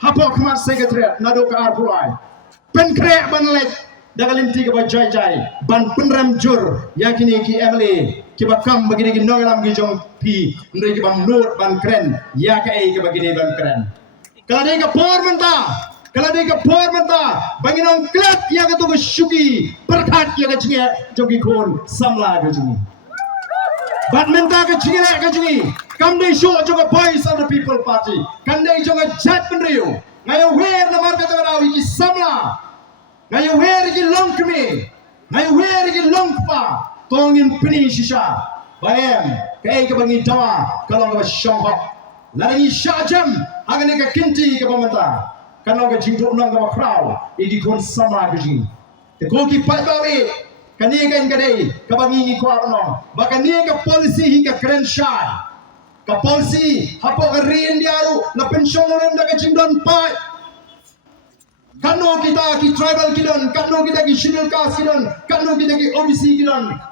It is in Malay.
hapok Khmat Secretariat Naduh ke Arpuai pen krek ban lek dalam tiga bajai jai ban penram jur yakini ki emily ki bakam begini ki nongalam ki jong pi ndri ki bam nur ban kren ya ka ai ki begini ban kren kalau dia ke por menta banginong klub ya ka tu syuki perkat ya ka jinge jogi kon samla ka jinge badminton ka jinge kam dei show joga voice of the people party kan dei joga chat penriu ngayo wer na marka ta ki samla ngayo wer ki long kmi ngayo wer ki long pa tongin pini shisha bayam kai ka bangi dawa kalau ka shong Lari Shah jam agane ka kinti ka pamata kanong ka jingdo nang ka crowd idi kon sama ka jing te ko ki patbawi kani ka ingade ka bangi ni ko arno baka ni ka policy hi ka grand Shah ka policy hapo ka rin diaru na pension ron da ka jingdon pa kano kita ki tribal kilon kano kita ki schedule caste kilon kano kita ki OBC kilon